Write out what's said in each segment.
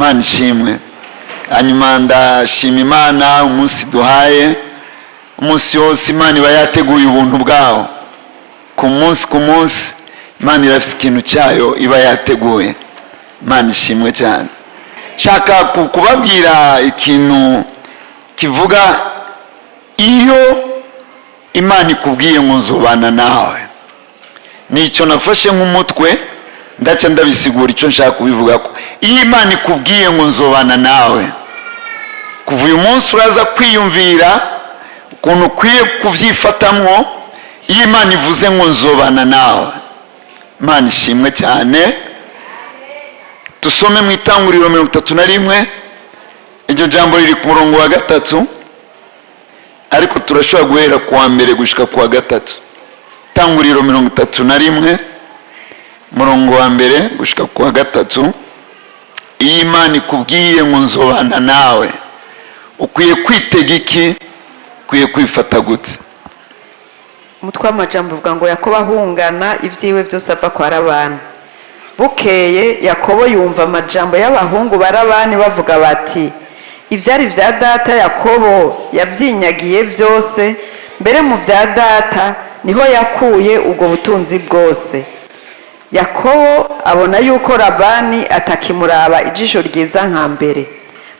Imana ishimwe. Hanyuma ndashima Imana umunsi duhaye, umunsi wose Imana iba yateguye ubuntu bwawo. Ku munsi Imana irafise ikintu cyayo iba yateguye. Imana ishimwe cyane. Shaka kubabwira ikintu kivuga iyo Imana ikubwiye ngo nzobana nawe. Nicyo nafashe nk'umutwe ndaca ndabisigura icyo nshaka kubivuga ko. Iyo Imana ikubwiye ngo nzobana nawe, kuva uyu munsi uraza kwiyumvira ukuntu ukwiye kuvyifatamwo. Iyo Imana ivuze ngo nzobana nawe, Imana ishimwe cyane. Tusome mu Itanguriro 31, iryo jambo riri ku murongo wa 3, ariko turashobora guhera ku wa mbere gushika ku wa 3. Itanguriro 31 murongo wa mbere gushika ku wa 3. Iyo Imana ikubwiye ngo nzobana nawe, ukwiye kwitega iki? Ukwiye kwifata gute? Umutwe w'amajambo uvuga ngo Yakobo ahungana ivyiwe byose ava kwa Labani. Bukeye Yakobo yumva amajambo y'abahungu ba Labani bavuga bati, ivyari vya data Yakobo yavyinyagiye byose, mbere mu vya data niho yakuye ubwo butunzi bwose. Yakobo abona yuko Labani atakimuraba ijisho ryiza nka mbere,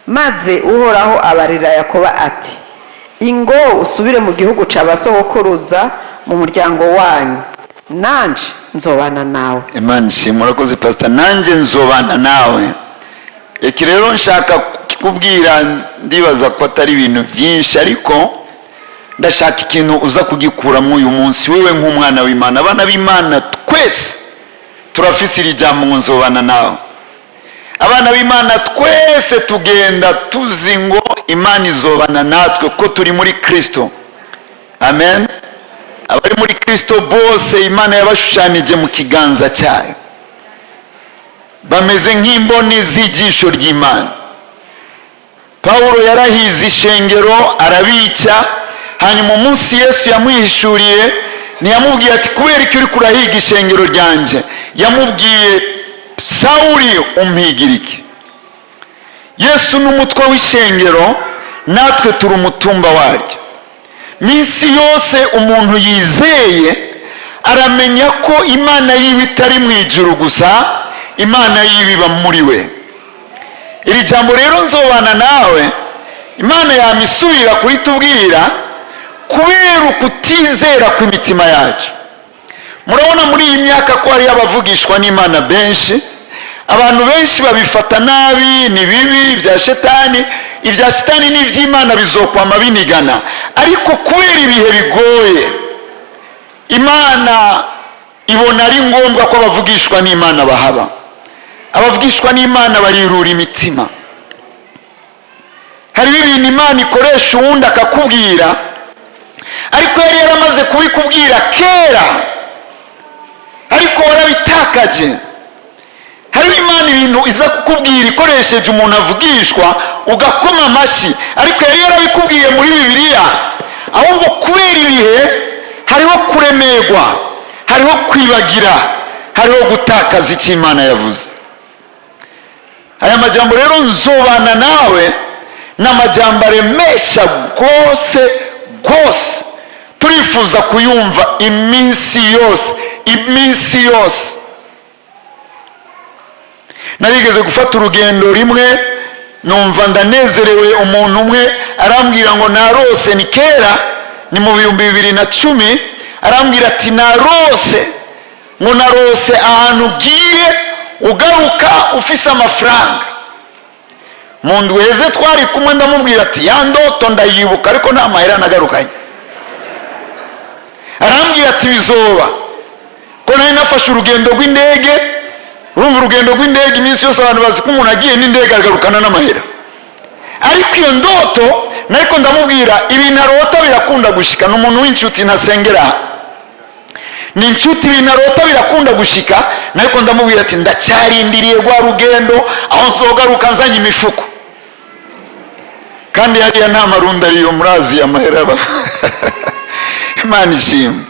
maze Uhoraho abarira Yakobo ati, ingo usubire mu gihugu c'abasohokuruza mu muryango wanyu, nanje nzobana nawe. Imana ishimwe. Urakoze Pastor. Nanje nzobana nawe. Eki rero nshaka kukubwira, ndibaza ko atari ibintu byinshi, ariko ndashaka ikintu uza kugikuramwo uyu munsi wewe nk'umwana w'Imana. Abana b'Imana twese turafise iri jambo ngo nzobana nawe. Abana b'Imana twese tugenda tuzi ngo Imana izobana natwe ko turi muri Kristo. Amen. Abari muri Kristo bose Imana yabashushanije mu kiganza cyayo, bameze nk'imboni z'ijisho ry'Imana. Paulo yarahize ishengero arabica, hanyuma umunsi Yesu yamwihishuriye ntiyamubwiye ati kubera icyo uri kurahiga ishengero ryanje, yamubwiye Sawuli umpigira iki? Yesu n'umutwe w'ishengero, natwe turi umutumba waryo. Minsi yose umuntu yizeye aramenya ko Imana yiwe itari mu ijuru gusa, Imana yiwe iba muri we. Iri jambo rero nzobana nawe, Imana yamisubira kuritubwira kubera ukutizera kw'imitima yacu. Murabona muri iyi myaka ko hari abavugishwa n'Imana benshi, abantu benshi babifata nabi, ni bibi bya shetani. Ibya shetani n'ivy'Imana bizokwama binigana, ariko kubera ibihe bigoye Imana ibona ari ngombwa ko abavugishwa n'Imana bahaba. Abavugishwa n'Imana barirura imitima. Hari ibintu Imana ikoresha uwundi akakubwira, ariko yari yaramaze kubikubwira kera, ariko warabitakaje. Hari Imana ibintu iza kukubwira ikoresheje umuntu avugishwa ugakoma amashi, ariko yari yarabikubwiye muri Bibiliya. Ahubwo kubera ibihe hariho kuremerwa, hariho kwibagira, hariho gutakaza icyo Imana yavuze. Aya majambo rero nzobana nawe n'amajambo aremesha rwose rwose, turifuza kuyumva iminsi yose. Narigeze gufata urugendo rimwe, numva ndanezerewe. Umuntu umwe arambwira ngo narose, ni kera, ni mu 2010, arambwira ati narose ahantu ugiye ugaruka ufise amafaranga. Mu ndwi heze twari kumwe, ndamubwira ati ya ndoto ndayibuka, ariko nta mahera nagarukanye. Arambwira ati bizoba, ko nari nafashe urugendo rw'indege. Urumva urugendo rw'indege iminsi yose abantu bazi ko umuntu agiye n'indege agarukana n'amahera, ariko iyo ndoto nariko ndamubwira ibintu arota birakunda gushika. N'umuntu w'inshuti ntasengera, ni inshuti, ibintu arota birakunda gushika. Nariko ndamubwira ati ndacyarindiriye rwa rugendo aho nzogaruka nzanye imifuko. Kandi hariya nta marunda ariyo, murazi amahera Imana ishimwe.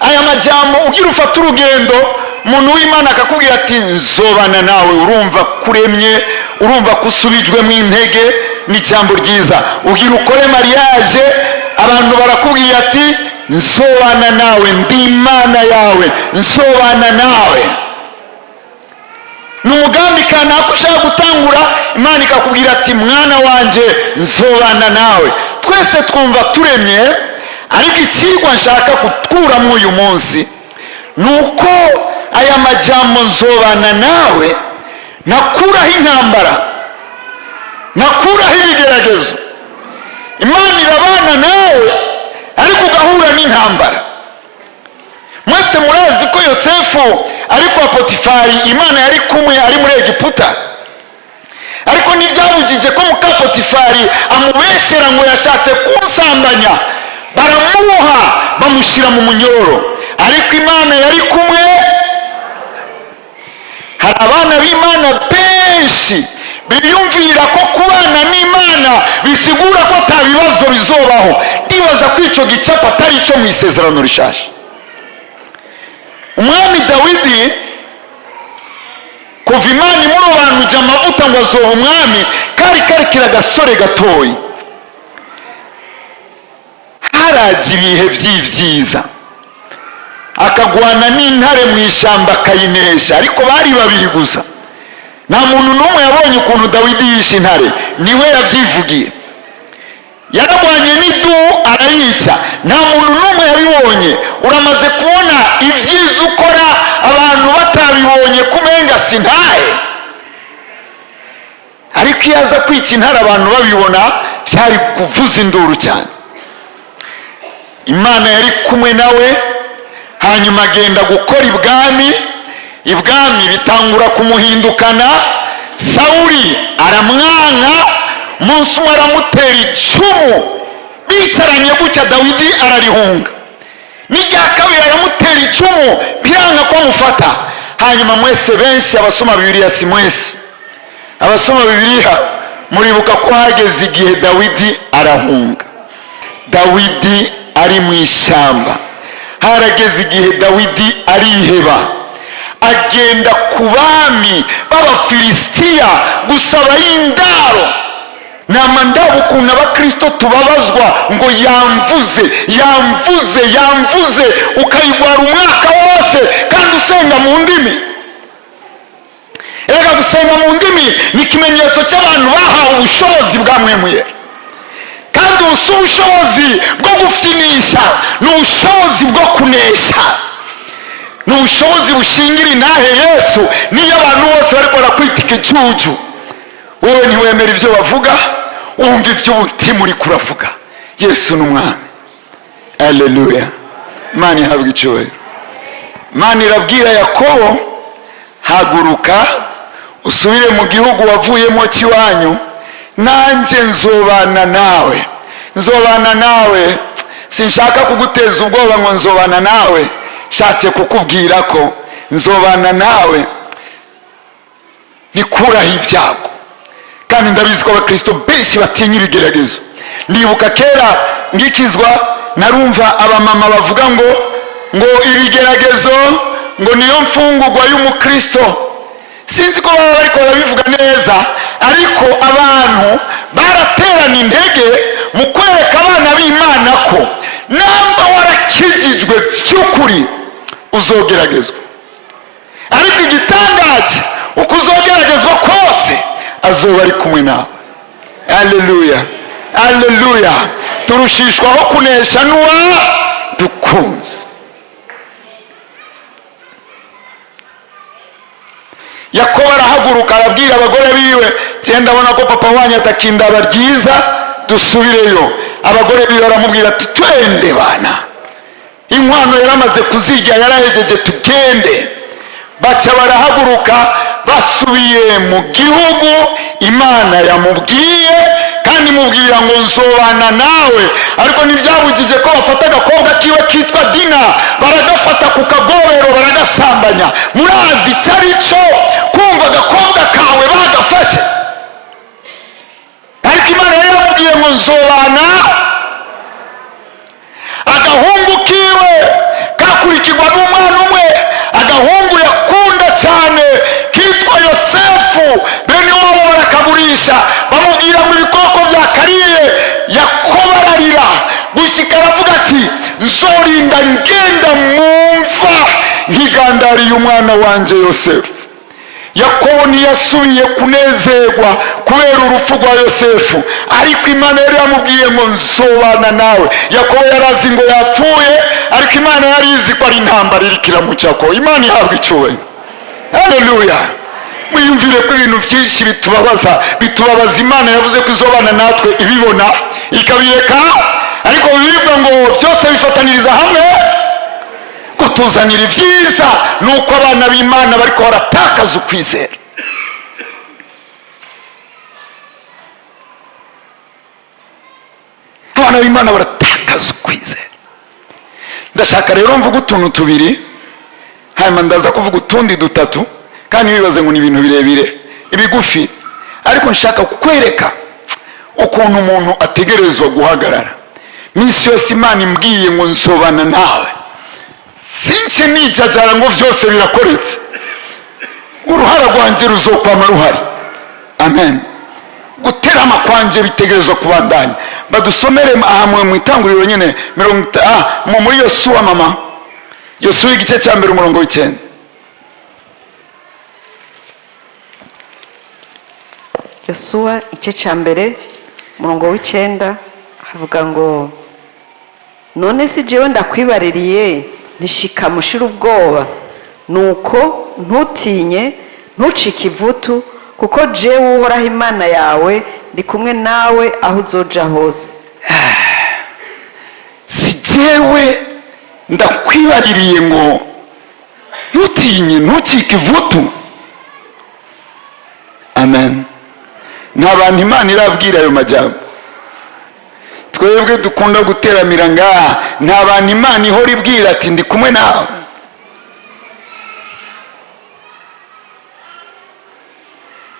Aya majambo ugira ufata urugendo, umuntu w'Imana akakubwira ati nzobana nawe, urumva kuremye, urumva ko usubijwe mu intege n'ijambo ryiza. ugira ukore mariage, abantu barakubwiye ati nsobana nawe, ndi Imana yawe, nsobana nawe. ni umugambi kanaka ushaka gutangura, Imana ikakubwira ati mwana wanje nsobana nawe. twese twumva turemye, ariko ikigwa nshaka kutwuramo uyu munsi ni uko aya majambo nsobana nawe nakuraho intambara, nakuraho ibigeragezo. Imana irabana nawe ariko ugahura n'intambara. mwese murazi ko Yosefu ari kwa Potifari, Imana yari kumwe ari muri Egiputa, ariko ntibyabujije ko muka Potifari amubeshera ngo yashatse kumusambanya, baramuha bamushyira mu munyororo, ariko Imana yari kumwe. hari abana b'Imana benshi biyumvira ko kubana n'Imana bisigura ko ata bibazo bizobaho. ndibaza ko icyo gicapo atari icyo mu isezerano rishasha. umwami Dawidi kuva Imana imurobanuje amavuta ngo azoba umwami, kari karikira agasore gatoyi. haraje ibihe by'ibyiza, akagwana n'intare mu ishyamba akayinesha, ariko bari babiri gusa. nta muntu n'umwe yabonye ukuntu Dawidi yishe intare, niwe yabyivugiye. yaragwanye n'idubu arayica, nta muntu n'umwe yabibonye. uramaze kubona ibyiza ukora abantu batabibonye kumenga sintahe, ariko iyo aza kwica intare abantu babibona byari kuvuza induru cyane. Imana yari kumwe nawe, hanyuma agenda gukora ibwami. ibwami bitangura kumuhindukana. Sawuli aramwanka, umunsi umwe aramutera icumu, bicaranye gutya Dawidi ararihunga. n'irya kabiri aramutera icumu, biranga ko amufata. hanyuma mwese benshi abasoma Bibiliya, si mwese abasoma Bibiliya muribuka ko hageze igihe Dawidi arahunga. Dawidi ari mu ishyamba, harageze igihe Dawidi ariheba, agenda ku bami b'Abafilisitiya gusaba y'indaro. nama ndaba ukuntu abakristo tubabazwa ngo yamvuze yamvuze yamvuze, ukayigwara umwaka wose kandi usenga mu ndimi. Erega gusenga mu ndimi ni ikimenyetso cy'abantu bahawe ubushobozi bwa Mwemuyera, kandi ubusa ubushobozi bwo gufyinisha, ni ubushobozi bwo kunesha, ni ubushobozi bushingira intahe Yesu. niyo abantu bose bari barakwita ikijuju, wowe ntiwemera ibyo bavuga, wumva ibyo umutima uri kuravuga. Yesu ni umwami. Haleluya. Imana ihabwa icyubahiro. Imana irabwira Yakobo, haguruka usubire mu gihugu wavuyemo cy'iwanyu, nanjye nzobana nawe. nzobana nawe, sinshaka kuguteza ubwoba ngo nzobana nawe, shatse kukubwira ko nzobana nawe nikuraho ibyago. kandi ndabizi ko abakristo benshi batinya ibigeragezo. ndibuka kera ngikizwa, narumva abamama bavuga ngo ibigeragezo ngo niyo mfungurwa y'umukristo. sinzi ko baba bariko barabivuga neza, ariko abantu baraterana intege mu kwereka abana b'Imana ko namba warakijijwe by'ukuri uzogeragezwa. ariko igitangaje uko uzogeragezwa kose azoba ari kumwe nawe. Haleluya, haleluya. turushishwaho kunesha n'uwa dukunze. Yakobo arahaguruka arabwira abagore biwe, genda abona ko papa wanyu atakindaba ryiza, dusubireyo. abagore biwe baramubwira ati twende bana, inkwano yaramaze kuzirya, yarahejeje, tugende. baca barahaguruka basubiye mu gihugu Imana yamubwiye, kandi mubwira ngo nzobana nawe. ariko ntibyabujije ko bafata agakobwa kiwe kitwa Dina, baragafata ku kagobero baragasambanya. murazi icyo ari cyo kumva agakobwa kawe bagafashe? ariko Imana yaramubwiye ngo nzobana. agahungu kiwe kakurikirwa n'umwana umwe, agahungu yakunda cyane kitwa Yosefu, bene wabo Yakobo ararira gushika aravuga ati nzorinda ngenda mumva nkigandariye umwana wanje Yosefu. Yakobo ntiyasubiye kunezerwa kubera urupfu rwa Yosefu, ariko Imana yari yamubwiye ngo nzobana nawe. Yakobo yarazi ngo yapfuye, ariko Imana yari izi ko ari intambara iriko iramucako. Imana ihabwa icyubahiro. Haleluya. Mwiyumvire ko ibintu byinshi bitubabaza Imana yavuze ko izobana natwe ibibona ikabireka, ariko bivuga ngo byose bifataniriza hamwe kutuzanira ibyiza. Nuko abana b'Imana bariko baratakaza ukwizera. Abana b'Imana baratakaza ukwizera. Ndashaka rero mvuga utuntu tubiri, hanyuma ndaza kuvuga utundi dutatu, kandi bibaze ngo ni ibintu birebire ibigufi, ariko nshaka kukwereka ukuntu umuntu ategerezwa guhagarara. Minsi yose Imana imbwiye ngo nsobana nawe, since nicajara ngo vyose birakoretse, uruhara rwanje ruzokwama ruhari. Amen. Guterama kwanje bitegerezwa kubandanya. Badusomere ahamwe mu itanguriro nyene muri Yosuwa mama, Yosuwa igice cya mbere umurongo w'9. Yosuwa igice cya mbere umurongo w'9 havuga ngo none si jewe ndakwibaririye ntishika mushira ubwoba, nuko ntutinye ntucike ivutu, kuko jewe Uhoraho Imana yawe ndi kumwe nawe aho uzoja hose. Si jewe ndakwibaririye ngo ntutinye ntucike ivutu. Amen. Nta bantu Imana irabwira ayo majambo. Twebwe dukunda guteramira ngaha, nta bantu Imana ihora ibwira ati ndi kumwe nawe.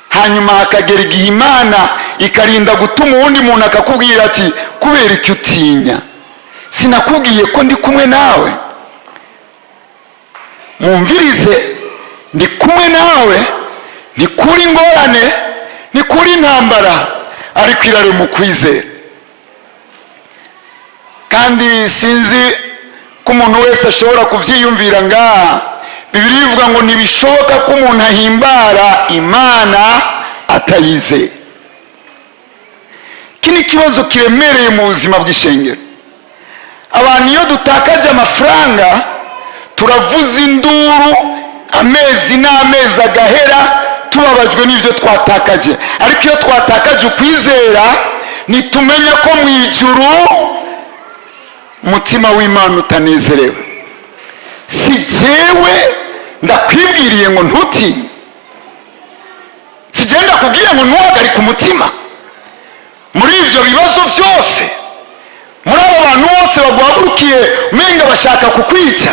Hanyuma hakagera igihe Imana ikarinda gutuma uwundi muntu akakubwira ati kubera iki utinya? Sinakubwiye ko ndi kumwe nawe? Mumvirize, ndi kumwe nawe, ni kuri ngorane, ni kuri intambara, ariko irare mu kwizera. Kandi sinzi ko umuntu wese ashobora kuvyiyumvira ngaha. Bibiliya ivuga ngo ntibishoboka ko umuntu ahimbara Imana atayizeye. Kini kibazo kiremereye mu buzima bw'ishengero. Abantu iyo dutakaje amafaranga turavuza induru amezi n'amezi agahera tubabajwe n'ivyo twatakaje, ariko iyo twatakaje ukwizera nitumenya ko mu ijuru umutima w'Imana utanezerewe. Si jewe ndakwibwiriye ngo ntutinye, si jewe ndakubwiye ngo ntuhagarike umutima muri ivyo bibazo byose, muri abo bantu bose baguhagurukiye umenga bashaka kukwica.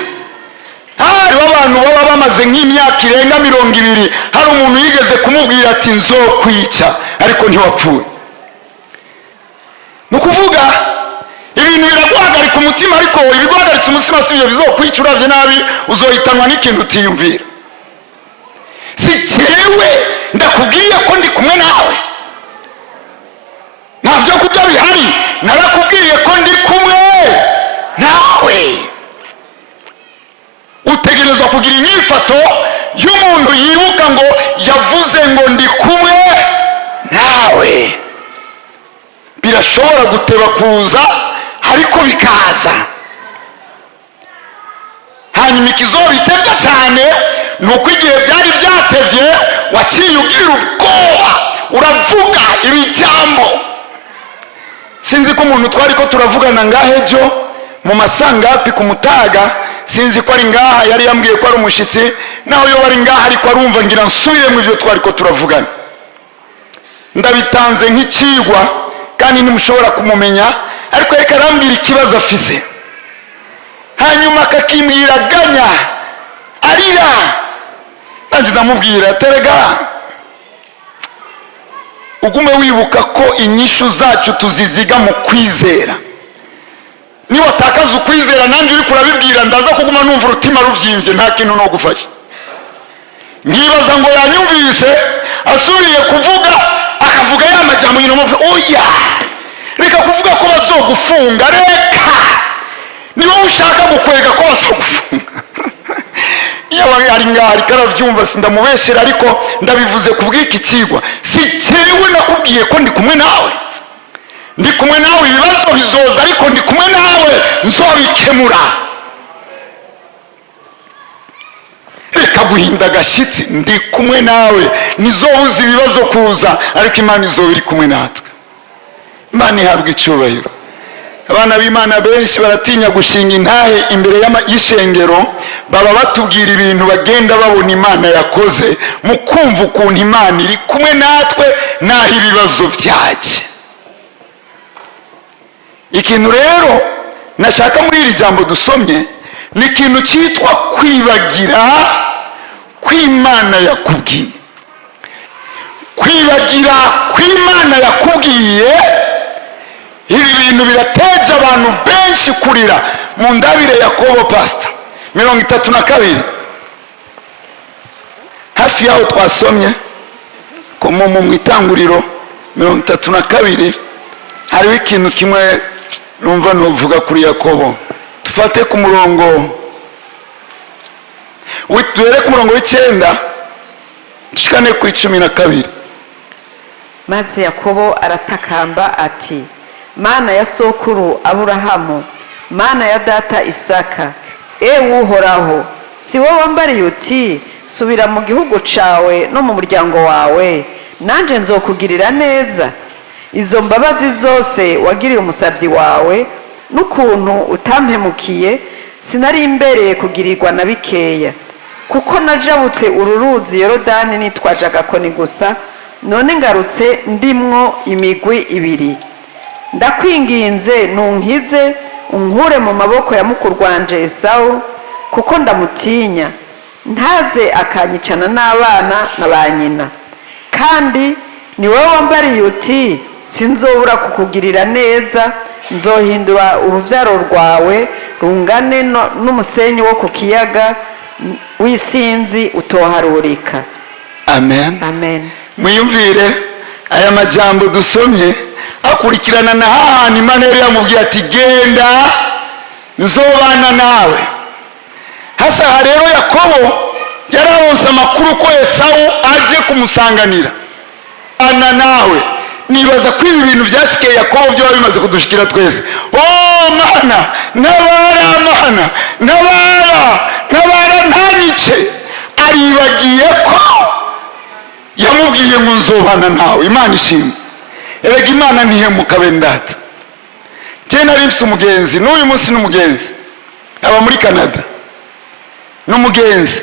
Hariho abantu baba bamaze nk'imyaka irenga 20, hari umuntu yigeze kumubwira ati nzokwica, ariko ntiwapfuye. Nukuvuga ibintu biraguhagarika umutima, ariko ibiguhagaritse umutima si byo bizokwica. Uravye nabi uzohitanwa n'ikintu utiyumvira. Si jewe ndakubwiye ko ndi kumwe nawe, ntavyo kurya bihari, narakubwiye ko ndi kumwe nawe. Utegerezwa kugira inyifato y'umuntu yibuka ngo yavuze ngo ndi kumwe nawe. Birashobora guteba kuza, ariko bikaza. Hanyuma ikizobitevya cyane nuko igihe byari byatevye waciye ugira ubwoba, uravuga ibijambo. Sinzi ko umuntu twari ko turavugana ngahejo mu masangapi ku mutaga, sinzi ko ari ngaha, yari yambwiye ko ari umushitsi, naho yo bari ngaha ariko arumva ngira nsubire mu byo twari ko turavugana. Ndabitanze nk'icigwa kandi ntimushobora kumumenya, ariko reka arambwira ikibazo afise, hanyuma akakimbwira ganya arira. Nanjye ndamubwira terega, ugume wibuka ko inyishu zacu tuziziga mu kwizera. Niba watakaza ukwizera nanjye uri kurabibwira, ndaza kuguma numva urutima ruvyimbye, nta kintu no gufasha. Nkibaza ngo yanyumvise asubiye kuvuga, akavuga ya majambo yino, oya reka kuvuga bazogufunga. Reka, ni wowe ushaka gukwega ko bazogufunga. Yaba ari ngaho karavyumva sindamubeshera, ariko ndabivuze kubw'iki kigwa. Si cyewe nakubwiye ko ndi kumwe nawe, ndi kumwe nawe, ibibazo bizoza ariko ndi kumwe nawe, nzobikemura. Reka guhinda gashitsi, ndi kumwe nawe, nizobuza ibibazo kuza, ariko Imana izoba iri kumwe natwe. Imana ihabwa icyubahiro. Abana b'Imana benshi baratinya gushinga intahe imbere y'ishengero, baba batubwira ibintu bagenda babona Imana yakoze, mu kumva ukuntu Imana iri kumwe natwe naho ibibazo byaje. Ikintu rero nashaka muri iri jambo dusomye ni ikintu cyitwa kwibagira kw'Imana yakubwiye. Kwibagira kw'Imana yakubwiye, ibi bintu birateje abantu benshi kurira. Mu ndabire Yakobo pastor 32 hafi yaho twasomye ko mu itanguriro 32 hariho ikintu kimwe numva novuga kuri Yakobo. Tufate ku murongo duhere ku murongo w'9 dushikane ku 12. Maze Yakobo aratakamba ati, Mana ya sokuru Aburahamu, Mana ya data Isaka, ewe Uhoraho, si wowe wambariye uti subira mu gihugu cawe no mu muryango wawe, nanje nzokugirira neza? Izo mbabazi zose wagiriye umusavyi wawe, n'ukuntu utampemukiye, sinari imbereye kugirirwa na bikeya. Kuko najabutse ururuzi Yorodani nitwaje agakoni gusa, none ngarutse ndimwo imigwi ibiri. Ndakwinginze nunkize, unkure mu maboko ya mukuru wanje Esawu, kuko ndamutinya, ntaze akanyicana n'abana na ba nyina. Kandi ni wowe wambariye uti sinzobura kukugirira neza, nzohindura uruvyaro rwawe rungane n'umusenyi wo ku kiyaga w'isinzi utoharurika. Amen. Amen. Mwiyumvire aya majambo dusomye akurikirana na hahani Imana yari yamubwiye ati genda nzobana nawe. Hasa rero Yakobo yararonse amakuru ko Esawu aje kumusanganira. Ana nawe nibaza ko ibi bintu byashikiye Yakobo byo bimaze kudushikira twese. Oh Mana, nabara Mana, nabara ntanyice. Aribagiye ko yamubwiye ngo nzobana nawe. Imana ishimwe. Erega Imana ntihemuka bendata. Je nari mfise umugenzi, n'uyu munsi n'umugenzi, aba muri Canada, n'umugenzi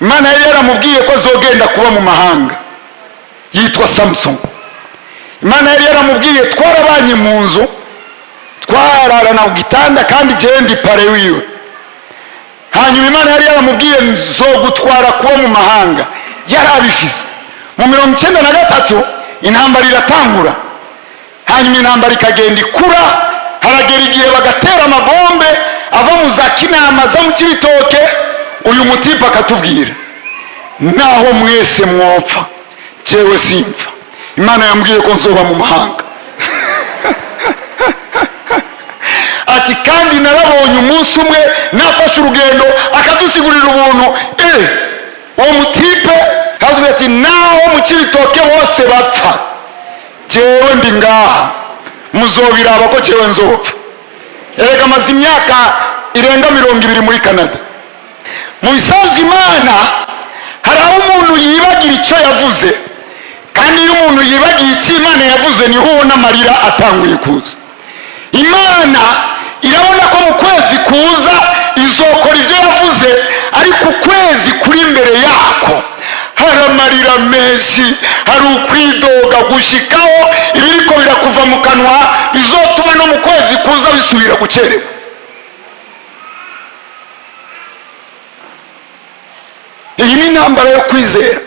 Imana yari yaramubwiye ko azogenda kuba mu mahanga, yitwa Samson. Imana yari yaramubwiye, twarabanye mu nzu, twararana ku gitanda, kandi je ndi pare wiwe. Hanyuma Imana yari yaramubwiye nzogutwara kuba mu mahanga, yarabifise. Mu 1993 intambara iratangura, hanyuma intambara ikagenda ikura, haragera igihe bagatera amabombe ava mu za Kinama za mu Kibitoke. Uyu mutipa akatubwira, naho mwese mwopfa jewe simpfa, Imana yambwiye ko nzoba mu mahanga. Ati kandi narabonye umunsi umwe nafashe urugendo akadusigurira ubuntu. Uwo mutipe havuga ati naho mu Kibitoke bose bapfa, jewe ndi ngaha, muzobiraba ko jewe nzopfa. Erega amaze imyaka irenga 20 muri Canada. Mu bisanzwe Imana hari aho umuntu yibagira icyo yavuze, kandi iyo umuntu yibagiye icyo Imana yavuze niho ubona amarira atanguye kuza. Imana irabona ko mu kwezi kuza izokora ibyo yavuze, ariko ukwezi kuri imbere yako hari amarira menshi, hari ukwidoga gushikaho ibiriko birakuva mu kanwa bizotuma no mu kwezi kuza bisubira gucererwa. Iyi ni intambara yo kwizera.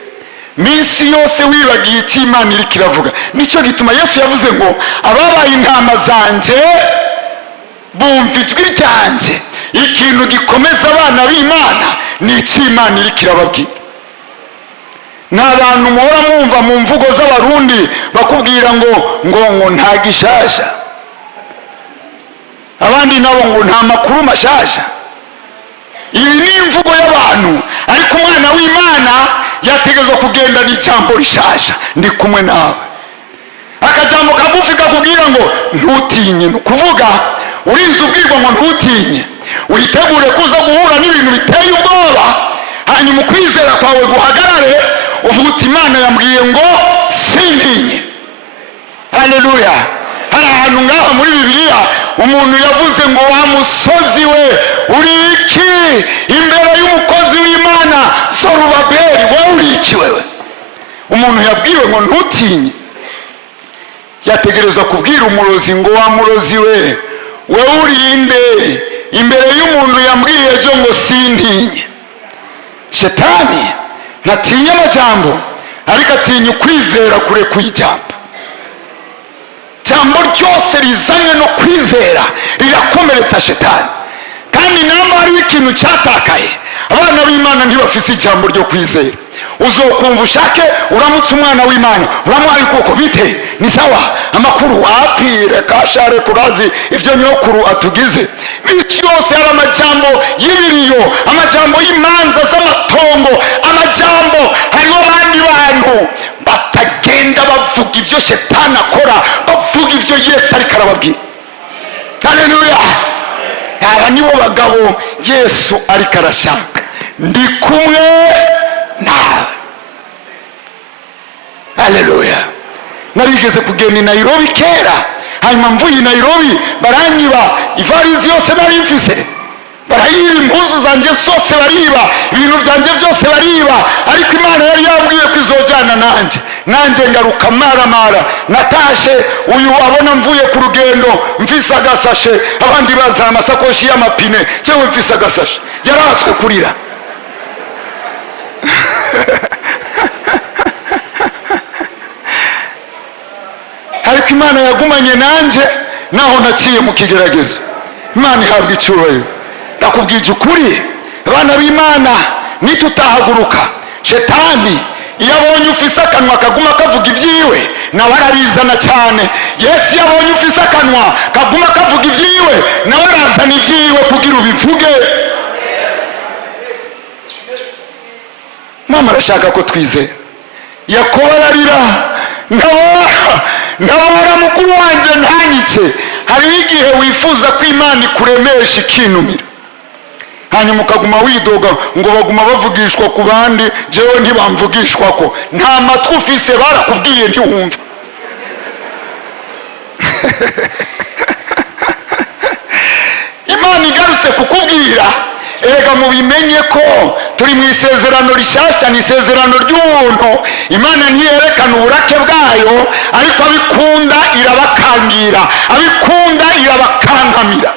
Minsi yose wibagiye icyo Imana iri kiravuga. Nicyo gituma Yesu yavuze ngo ababaye intama zanje bumva ijwi ryanje. Ikintu gikomeza abana b'Imana ni icyo Imana iri kirababwira. N'abantu muhora mwumva mu mvugo z'abarundi bakubwira ngo nta gishasha, abandi nabo ngo nta makuru mashasha. Iyi ni imvugo y'abantu, ariko umwana w'Imana yategezwa kugenda n'ijambo rishasha. Ndi kumwe nawe. Akajambo kagufi kakubwira ngo ntutinye, kuvuga urinze ubwirwa ngo ntutinye, witegure kuza guhura n'ibintu biteye ubwoba, hanyuma ukwizera kwawe guhagarare, uvuga uti Imana yambwiye ngo sintinye. Haleluya. Hari ahantu ngaha muri Bibiliya umuntu yavuze ngo wa musozi we uri iki imbere y'umukozi w'Imana Zorubabeli, wowe uri iki wewe? Umuntu yabwiwe ngo ntutinye, yategereza kubwira umurozi ngo wa murozi we wowe uri inde imbere y'umuntu yambwiye ejo ngo sintinye. Shetani ntatinya amajambo, ariko atinya ukwizera kure kw'ijambo. Jambo ryose rizanye no kwizera rirakomeretsa Shetani. Kandi namba hari ikintu cyatakaye, abana b'Imana ntibafise ijambo ryo kwizera. Uzokumva ushake uramutse umwana w'Imana uramuhaye ukuboko, bite ni sawa, amakuru wapire kashare kurazi ivyo nyokuru atugize. Bityo yose hari amajambo y'ibiriyo, amajambo y'imanza z'amatongo, amajambo hariho abandi bantu batagenda bavuga ivyo Shetani akora, bavuga ivyo Yesu ariko arababwira. Haleluya. Aba nibo bagabo Yesu ariko arashaka. Ndi kumwe nawe. Haleluya. Narigeze kugenda i Nairobi kera, hanyuma mvuye i Nairobi baranyiba ivarizi yose nari mfise, barayiba impuzu zanje zose bariba, ibintu byanje byose bariba, ariko Imana yari yambwiye ko izojana nanje ngaruka maramara. Natashe uyu abona mvuye ku rugendo mfise agasashe, abandi bazana amasakoshi y'amapine, cyewe mfise agasashe, yaratswe kurira. Ariko Imana yagumanye nanje naho naciye mu kigeragezo. Imana ihabwa icyubahiro. Ndakubwije ukuri, abana b'Imana nitutahaguruka, Shetani iyo abonye ufise akanwa kaguma kavuga ivyiwe nawe arabizana cyane. Yesu yabonye ufise akanwa kaguma kavuga ivyiwe nawe arazana ivyiwe kugira ubivuge. Mama arashaka ko twizera. Yakobo ararira, ndabara mukuru wanje ntanyice. Hari igihe wifuza ko Imana ikuremesha ikinumira, hanyuma ukaguma widoga ngo baguma bavugishwa ku bandi, jewe ntibamvugishwa ko. Nta matwi ufise, barakubwiye ntiwumva. Imana igarutse kukubwira, erega mubimenye ko turi mu isezerano rishasha, ni isezerano ry'ubuntu. Imana ntiyerekana uburake bwayo, ariko abikunda irabakangira, abikunda irabakankamira.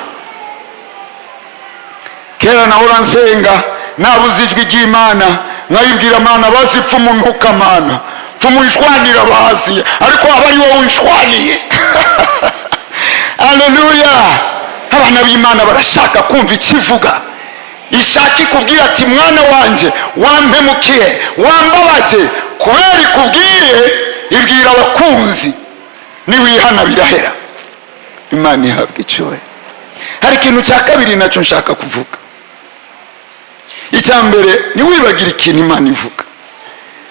Kera nahora nsenga nabuze ijwi ry'Imana, nkayibwira Mana basi pfumu ntukamana, pfumu ishwanira basi, ariko aba ari wowe wishwaniye. Haleluya. Abana b'Imana barashaka kumva ikivuga. Ishaka ikubwira ati mwana wanje wampemukiye, wambabaje, kubera ikubwiye ibwira abakunzi, niwihana birahera. Imana ihabwa icyubahiro. Hari ikintu cya kabiri nacyo nshaka kuvuga. Icya mbere, niwibagire ikintu Imana ivuga.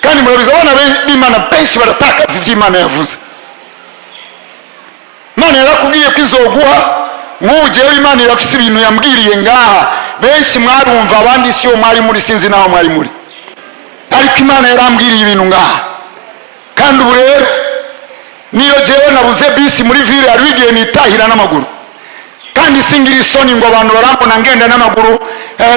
Kandi murabizi abana b'Imana benshi baratakaza ibyo Imana yavuze. Imana yarakubwiye ko izoguha, nk'ujewe Imana irafise ibintu yambwiriye ngaha, benshi mwarumva abandi si yo mwari muri, sinzi naho mwari muri, ariko Imana yarambwiriye ibintu ngaha. Kandi ubu rero niyo jewe nabuze bisi muri ville, hari igihe nitahira n'amaguru, kandi singira isoni ngo abantu barambona ngenda n'amaguru.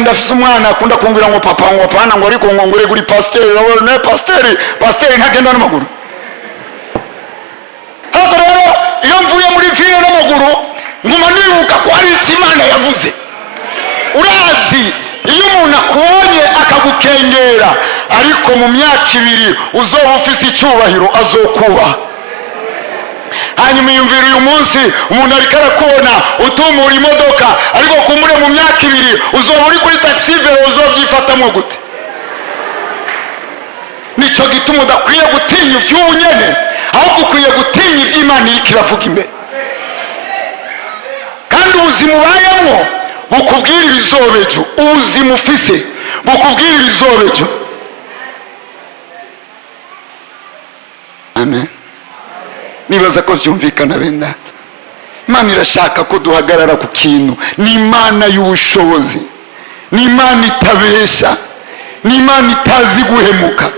Ndafise umwana akunda kumbwira ngo papa, ngo apana, ngo ariko ngo ngure kuri pasiteri ntagenda n'amaguru. Hasa rero iyo mvuye muri ville n'amaguru nguma nibuka ko hari icyo Imana yavuze. Urazi iyo umuntu akubonye akagukengera, ariko mu myaka 2 uzoba ufise icyubahiro azokubaha. Hanyuma yumvira uyu munsi umuntu ariko arakubona utumura imodoka, ariko kumure mu myaka 2 uzoba uri kuri taxi vero, uzovyifatamwo gute? Nico gituma udakwiye gutinya ivy'ubu nyene, ahubwo ukwiye gutinya ivy'Imana iriko iravuga imbere. Kandi ubuzima ubayemo bukubwira ibizobejo, ubuzima ufise bukubwira ibizobejo. Amen. Nibaza ko byumvikana bendata. Imana irashaka ko duhagarara ku kintu. Ni Imana y'ubushobozi, ni Imana itabesha, ni Imana itazi guhemuka.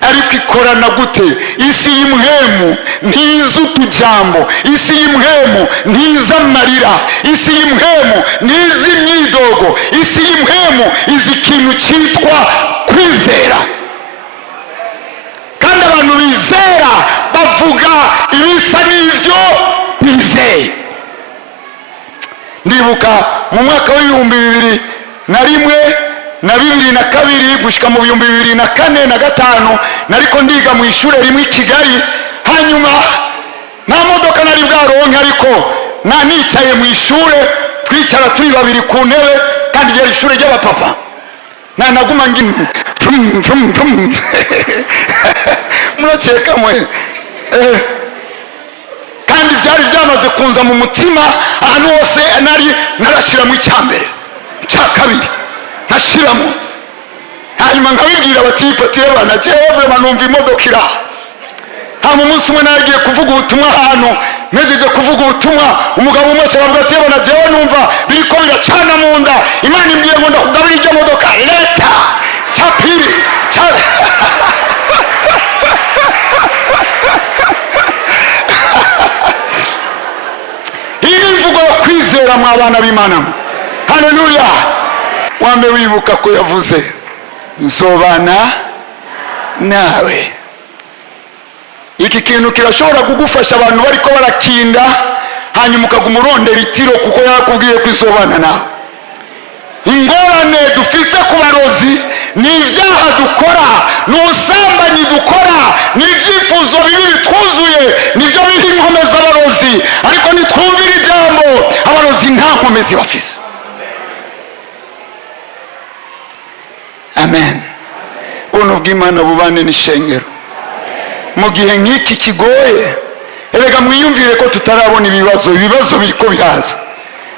Ariko ikorana gute? Isi y'imhemu ntiza utujambo, isi y'imhemu ntiza amarira, isi y'imhemu ntiza imyidogo, isi y'imhemu izi ikintu cyitwa kwizera. Kandi abantu bizera bavuga ibisa n'ivyo bizeye. Ndibuka mu mwaka w'ibihumbi 2001 na 2002 gushika mu 2004 na 2005 nariko ndiga mu ishure rimwe i Kigali. Hanyuma nta modoka nari bwaronke, ariko nicaye mu ishure, twicara turi babiri ku ntebe, kandi ryari ishure ry'abapapa. Naguma muraceka mwe, kandi byari byamaze kunza mu mutima. Ahantu hose narashiramo icyambere, cya kabiri nkashiramo. Hanyuma nkabibwira abatipati y'abana, jewe numva imodoka ira. Hanyuma umunsi umwe nagiye kuvuga ubutumwa ahantu, mpejeje kuvuga ubutumwa, umugabo umwe aravuga ati yabona jewe numva biriko biracana mu nda, Imana imbwiye ngo ndakugabira ijya modoka leta chapiri iyi mvugo yo kwizera mwa bana b'Imana. Haleluya. Wambe wibuka ko yavuze nzobana nawe. Iki kintu kirashobora kugufasha abantu bariko barakinda, hanyuma ukaguma urondera itiro, kuko yakubwiye ko izobana nawe. Ingorane dufise ku barozi ni ibyaha dukora, ni ubusambanyi dukora, ni ibyifuzo bibi bitwuzuye, nibyo biri inkomeza abarozi. Ariko nitwumvira ijambo, abarozi nta nkomezi bafise. Amen. Ubuntu bw'Imana bubane n'ishengero mu gihe nk'iki kigoye. Erega mwiyumvire ko tutarabona ibibazo biriko biraza.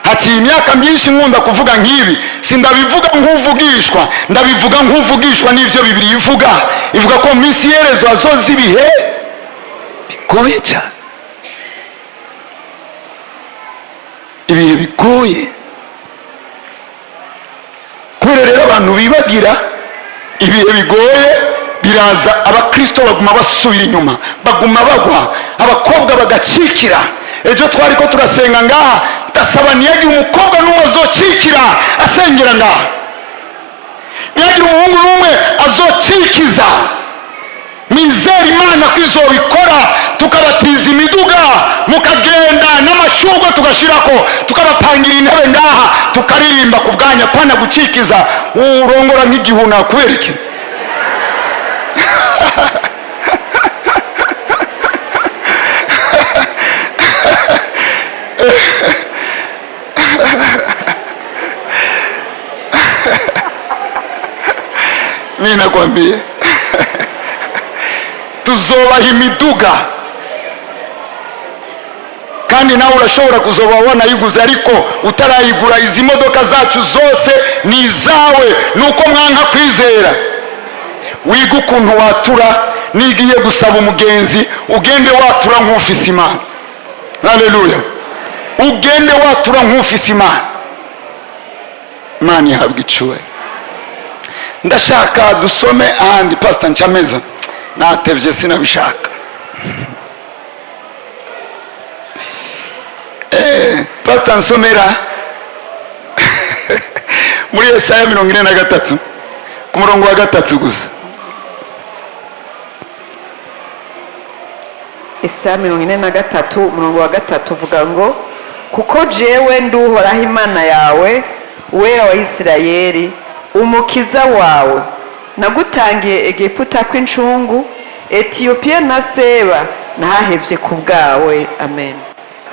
Haciye imyaka myinshi nkunda kuvuga nk'ibi, sindabivuga nk'uvugishwa, ndabivuga nk'uvugishwa n'ivyo Bibiliya ivuga. Ivuga ko mu minsi yerezo hazoza ibihe bigoye cyane, ibihe bigoye. Kubera rero abantu bibagira ibihe bigoye biraza, abakristo baguma basubira inyuma, baguma bagwa, abakobwa bagacikira. Ejo twariko turasenga ngaha, ndasaba niyagira umukobwa n'umwe azocikira asengera ngaha, niyagira umuhungu n'umwe azocikiza. Nizera Imana ko izobikora, tukabatiza imiduga, mukagenda n'amashurwe tugashirako, tukabapangira intebe ngaha, tukaririmba ku bwanya, pana gucikiza urongora nk'igihuna. Kubera iki? Mimi nakwambia tuzobaha imiduga, kandi nawe urashobora kuzoba wanayiguze, ariko utarayigura. Izi modoka zacu zose ni izawe, nuko mwanka kwizera. Wiga ukuntu watura, nigiye gusaba umugenzi, ugende watura nk'ufise Imana. Haleluya. Ugende watura nk'ufise Imana. Imana ihabwe icyubahiro. Ndashaka dusome ahandi, Pastor Nchameza. Natevye sinabishaka. Pastor nsomera muri Yesaya 43 ku murongo wa 3 gusa. Yesaya 43 umurongo wa 3 uvuga ngo, kuko jewe nduhoraho Imana yawe, uwera wa Isirayeli, umukiza wawe. Nagutangiye Egiputa kw'incungu, Etiyopiya na Seba nahahevye ku bwawe. Amen.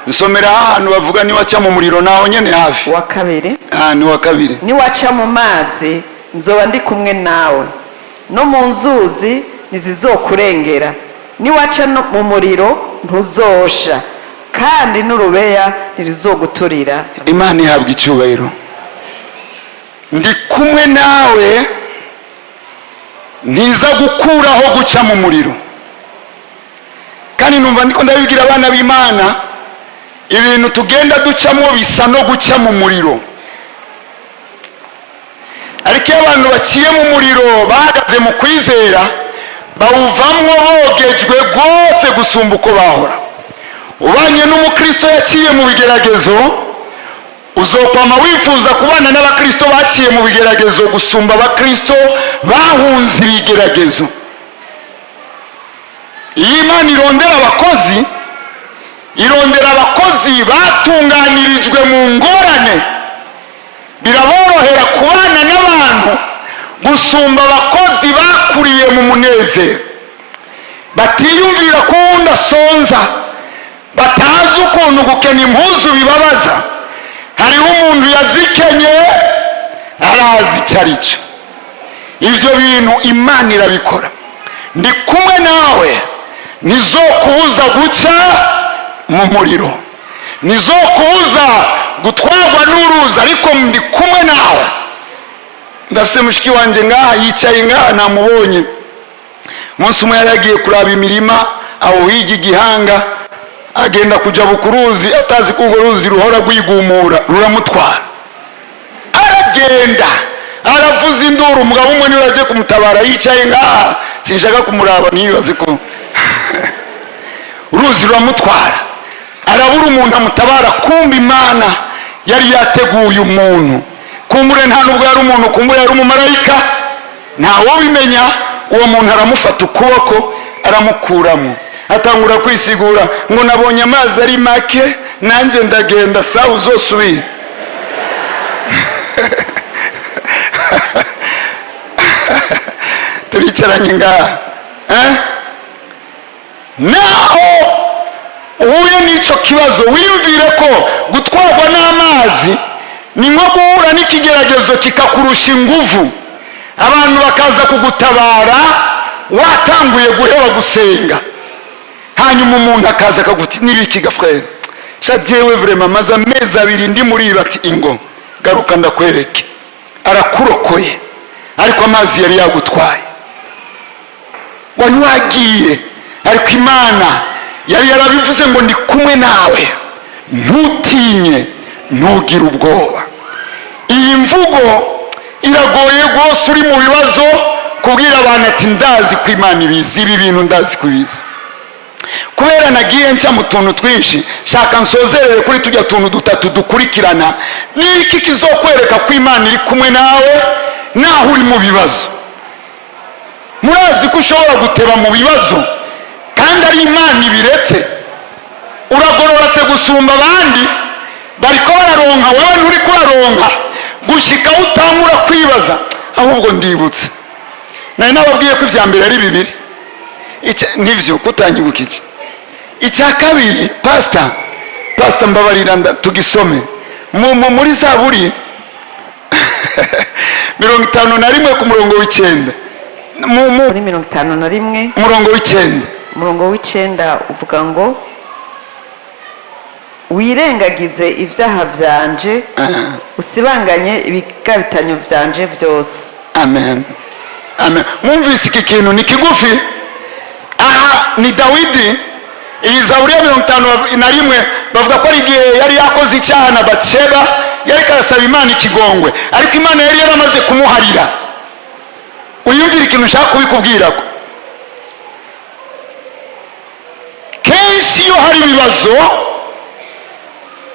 Nsomera ahantu bavuga niwaca mu muriro naho nyene hafi. Wa kabiri. Ni wa kabiri. Niwaca mu mazi nzoba ndi kumwe nawe, no mu nzuzi ntizizokurengera. Niwaca no mu muriro ntuzosha, kandi n'urubeya ntirizoguturira. Imana ihabwa icyubahiro. Ndi kumwe nawe, ntiza gukuraho guca mu muriro. Kandi numva ndiko ndabibwira abana b'Imana, ibintu tugenda ducamo bisa no guca mu muriro. Ariko iyo abantu baciye mu muriro bahagaze mu kwizera, bawuvamwo bogejwe rwose gusumba uko bahora. Ubanye n'umukristo yaciye mu bigeragezo, uzokwama wifuza kubana n'abakristo baciye mu bigeragezo gusumba abakristo bahunze ibigeragezo. Iyi Imana irondera abakozi batunganirijwe mu ngorane, biraborohera kubana n'abantu gusumba abakozi bakuriye mu munezero, batiyumvira ko uwundi asonza, batazi ukuntu gukena impuzu bibabaza. Hariho umuntu yazikenye arazi icyo ari cyo. Ibyo bintu Imana irabikora. Ndi kumwe nawe, ntizokubuza guca mu muriro, ntizokubuza gutwarwa n'uruzi, ariko ndi kumwe nawe. Ndafise mushiki wanje ngaha, yicaye ngaha, namubonye umunsi umwe yaragiye kuraba imirima aho hirya Igihanga, agenda kuja bukuruzi, atazi ko urwo ruzi ruhora rwigumura ruramutwara. Aragenda aravuza induru, umugabo umwe niwe yaje kumutabara, yicaye ngaha, sinshaka kumuraba nibaze ko uruzi ruramutwara. Arabura umuntu amutabara, kumbe Imana yari yateguye umuntu. Kumbure nta nubwo yari umuntu, kumbure yari umumarayika, ntawo bimenya. Uwo muntu aramufata ukuboko aramukuramo, atangura kwisigura ngo nabonye amazi ari make, nanjye ndagenda, sawa uzosubira. Turicaranye ngaha, naho uhuye n'icyo kibazo wiyumvire ko gutwarwa n'amazi ni nko guhura n'ikigeragezo kikakurusha inguvu, abantu bakaza kugutabara watanguye guheba gusenga, hanyuma umuntu akaza akaguti nibiki gafrere sha jewe vraiment maze amezi 2 ndi muri bati ingo garuka ndakwereke. Arakurokoye, ariko amazi yari yagutwaye, wari wagiye, ariko Imana yari yarabivuze ngo ndi kumwe nawe, ntutinye, ntugire ubwoba. Iyi mvugo iragoye rwose uri mu bibazo kubwira abantu ati ndazi ko Imana ibizi ibi bintu, ndazi kubizi. Kubera nagiye nca mu tuntu twinshi, shaka nsozerere kuri tujya tuntu dutatu dukurikirana. Niki kizokwereka ko Imana iri kumwe nawe naho uri mu bibazo? Murazi ko ushobora guteba mu bibazo kandi ari Imana ibiretse. Uragororotse gusumba abandi, bariko bararonka, wewe nturi kuraronka, gushika utangura kwibaza. Ahubwo ndibutse nari nababwiye ko ivya mbere ari 2 nivyo kutanyibukije. Icya kabiri, pastor mbabarira tugisome muri Zaburi 51 ku murongo w'9. Muri 51 umurongo w'9 uvuga ngo wirengagize ibyaha byanje, usibanganye ibigabitanyo byanje byose. Amen. Mwumvise iki kintu ni kigufi. Aha ni Dawidi. Iyi Zaburi ya 51 bavuga ko ari igihe yari yakoze icyaha na Batsheba, yari karasaba Imana ikigongwe, ariko Imana yari yaramaze kumuharira. Uyumvira ikintu nshaka kubikubwira ko kenshi iyo hari ibibazo,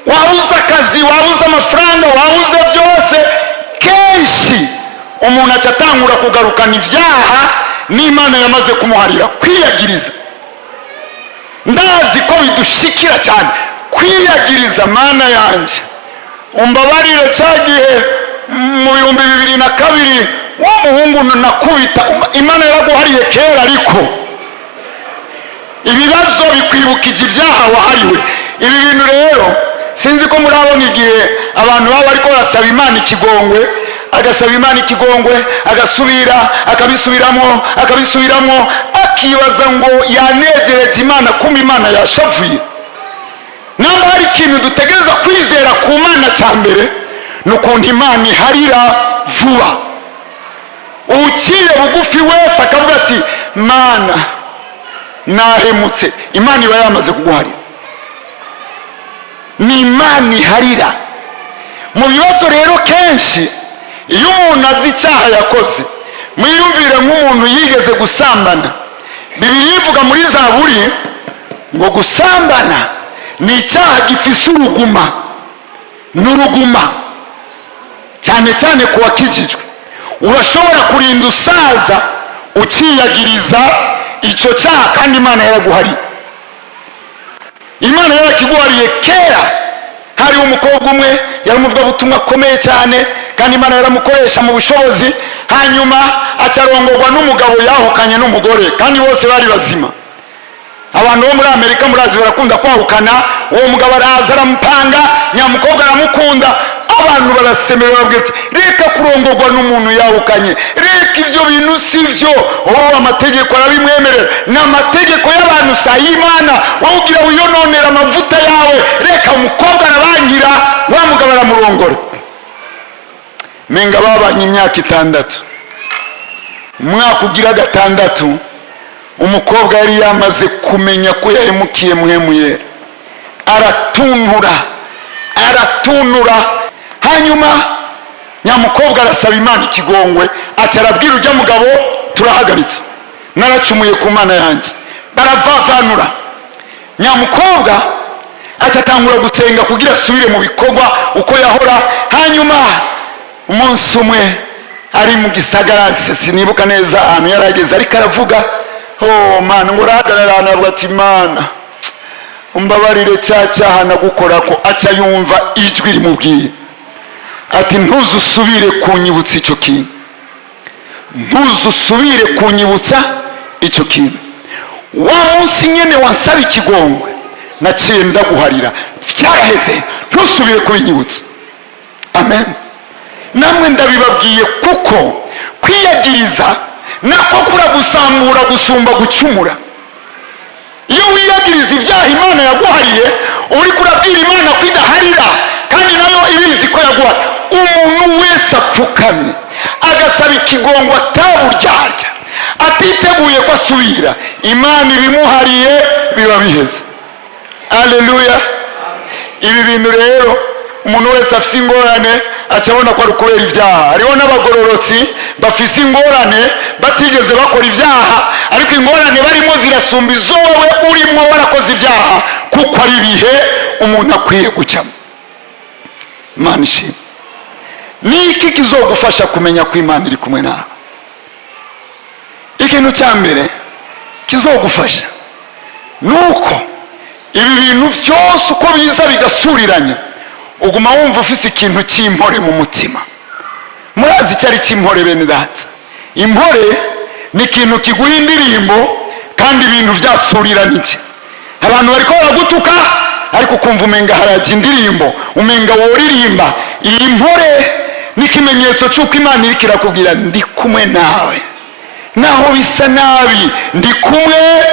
wabuze akazi, wabuze amafaranga, wabuze byose, kenshi umuntu acatangura kugarukana ivyaha n'Imana yamaze kumuharira, kwiyagiriza. Ndazi ko bidushikira cyane kwiyagiriza. Mana yanje umbabarire, cyagihe mu 2002 wa muhungu nakubita, Imana yaraguhariye kera, ariko ibibazo bikwibukije ibyaha wahariwe. Ibi bintu rero sinzi ko murabona igihe abantu baba ariko barasaba Imana ikigongwe, agasaba Imana ikigongwe, agasubira akabisubiramo, akibaza ngo yanegereje Imana, kumbe Imana yashavuye. namba hari ikintu dutegereza kwizera ku Mana cya mbere ni ukuntu Imana iharira vuba. Uciye bugufi wese akavuga ati Mana nahemutse, Imana iba yamaze kuguharira. Ni Imana iharira. Mu bibazo rero kenshi iyo umuntu azi icyaha yakoze, mwiyumvire nk'umuntu yigeze gusambana. Bibiliya ivuga muri Zaburi ngo gusambana ni icyaha gifise uruguma, n'uruguma cyane cyane ku wakijijwe. Urashobora kurinda usaza ukiyagiriza icyo cyaha kandi Imana yaraguhariye. Imana yarakiguhariye kera. Hari umukobwa umwe yari umuvugabutumwa akomeye cyane kandi Imana yaramukoresha mu bushobozi, hanyuma acarongorwa n'umugabo yahukanye n'umugore kandi bose bari bazima. Abantu bo muri Amerika murazi barakunda kwahukana. Uwo mugabo araza aramupanga, nyamukobwa aramukunda, abantu barasemera babwira ati reka kurongorwa n'umuntu yahukanye, reka ibyo bintu sivyo, amategeko arabimwemerera. N'amategeko y'abantu sa y'Imana, wowe ugira wiyononera amavuta yawe. Reka umukobwa arabangira, wa mugabo aramurongora. Menga babanye imyaka 6. Umwaka ugira 6 umukobwa yari yamaze kumenya ko yahemukiye muhemuye, aratunura. Hanyuma nyamukobwa arasaba Imana ikigongwe, acarabwira ujya mugabo turahagaritse, naracumuye ku Mana yanjye. Baravavanura. Nyamukobwa acatangura gusenga kugira asubire mu bikorwa uko yahora. Hanyuma umunsi umwe ari mu gisagara, sinibuka neza ahantu yarageze, ariko aravuga Mana ngo rahagarara, avuga ati Mana umbabarire cya cyaha nagukorako. Aca yumva ijwi rimubwiye ati ntuzusubire kunyibutsa icyo kintu, ntuzusubire kunyibutsa icyo kintu. Wa munsi nyene wansaba ikigongwe naciye ndaguharira, byaraheze, ntusubire kubinyibutsa. Amen. Namwe ndabibabwiye kuko kwiyagiriza nako kuragusambura gusumba gucumura. Iyo wiyagiriza ibyaha Imana yaguhariye, uri kurabwira Imana ko idaharira kandi nayo ibizi ko yaguhariye. Umuntu wese apfukamye agasaba ikigongo ataburyarya, atiteguye ko asubira, Imana ibimuhariye biba biheze. Haleluya. Ibi bintu rero umuntu wese afise ingorane acabona ko ari kubera ibyaha. Hariho n'abagororotsi bafise ingorane batigeze bakora ibyaha, ariko ingorane barimo zirasumba izo wowe urimo warakoze ibyaha, kuko ari ibihe umuntu akwiye gucamo. Imana ishimwe. Niki kizogufasha kumenya ko Imana iri kumwe nawe? Ikintu cya mbere kizogufasha nuko ibi bintu byose uko biza bigasuriranya, uguma wumva ufise ikintu cy'impore mu mutima. Murazi cyari cy'impore bene data? Impore ni ikintu kiguha indirimbo kandi ibintu byasuriranije. Abantu bariko baragutuka ariko ukumva umenga haraje indirimbo, umenga woririmba. Iyi mpore ni ikimenyetso cy'uko Imana iri kirakubwira ndi kumwe nawe, naho bisa nabi ndi kumwe.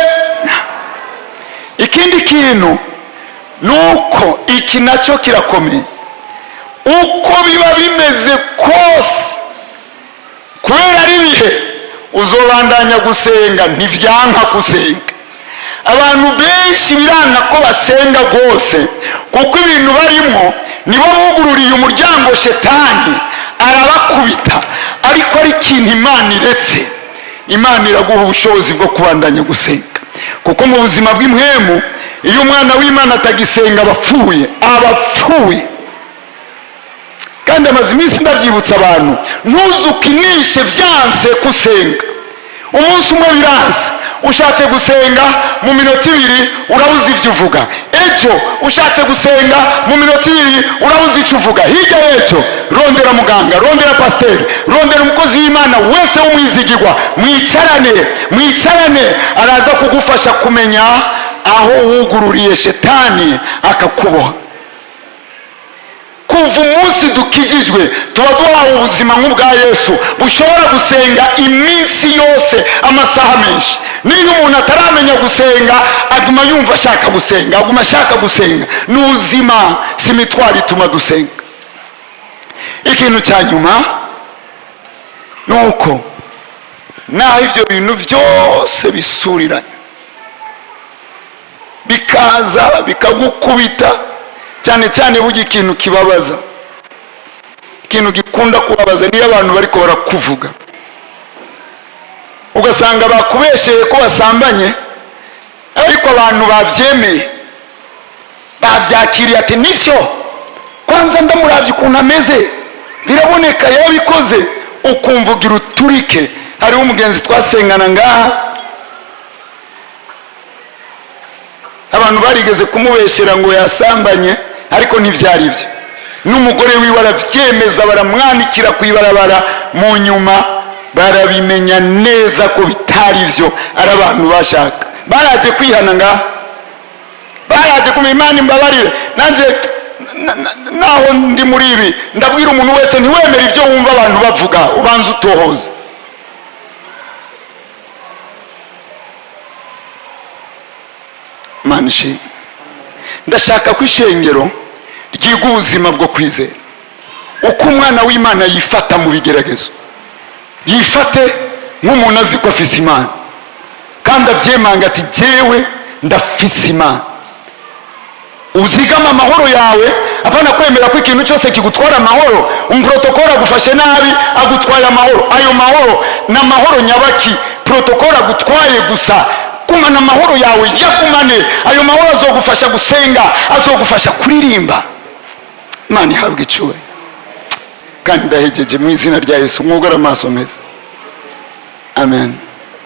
Ikindi kintu nuko iki nacyo kirakomeye, uko biba bimeze kose, kubera ari ibihe uzobandanya gusenga, ntivyanka gusenga. Abantu benshi biranga ko basenga rwose, kuko ibintu barimo nibo bugururiye umuryango Shetani arabakubita. Ariko ari ikintu Imana iretse, Imana iraguha ubushobozi bwo kubandanya gusenga. Kuko mu buzima bw'impwemu iyo umwana w'Imana atagisenga abapfuye. Kandi amaze iminsi ndabyibutsa abantu, ntuzukinishe vyanse gusenga. Umunsi umwe biranze, ushatse gusenga mu minota 2 urabuze ivyo uvuga. Ejo ushatse gusenga mu minota 2 urabuze icyo uvuga. Hirya y'ejo rondera muganga, rondera pasiteri, rondera umukozi w'Imana wese w'umwizigirwa, mwicarane araza kugufasha kumenya aho wugururiye Shetani akakuboha. Kuva umunsi dukijijwe tuba duhawe ubuzima nk'ubwa Yesu bushobora gusenga iminsi yose amasaha menshi. niyo umuntu ataramenya gusenga aguma yumva ashaka gusenga, aguma ashaka gusenga. N'ubuzima si imitwaro ituma dusenga. Ikintu cya nyuma nuko naho ibyo bintu byose bisuriranye bikaza bikagukubita, cyane cyane burya ikintu kibabaza, ikintu gikunda kubabaza niyo abantu bariko barakuvuga, ugasanga bakubesheye ko basambanye ariko abantu bavyemeye bavyakiriye ati nivyo, kwanza ndamuravye ukuntu ameze biraboneka yabikoze, ukumva ugira uturike. Hariho umugenzi twasengana ngaha, abantu barigeze kumubeshera ngo yasambanye ariko ntivyari byo, n'umugore wiwe aravyemeza, baramwanikira kwibarabara, mu nyuma barabimenya neza ko bitari byo, ari abantu bashaka. Baraje kwihana ngaha, baraje kumenya Imana imbabarire. Nanje naho ndi muri ibi ndabwira umuntu wese ntiwemere ibyo wumva abantu bavuga, ubanza utohoze. Manishi ndashaka ko ishengero ryiga ubuzima bwo kwizera, uko umwana w'Imana yifata mu bigeragezo, yifate nk'umuntu azi ko afise Imana kandi avyemanga ati jewe ndafise Imana. Uzigama amahoro yawe, apana kwemera ko ikintu cyose kigutwara amahoro. Protokolo agufashe nabi agutwaye amahoro, ayo mahoro na mahoro nyabaki. Protokolo agutwaye gusa, kumana amahoro yawe yakumane. Ayo mahoro azogufasha gusenga, azogufasha kuririmba. Imana ihabwe icyubahiro. Kandi ndahejeje mu izina rya Yesu, mwugara amaso meza. Amen.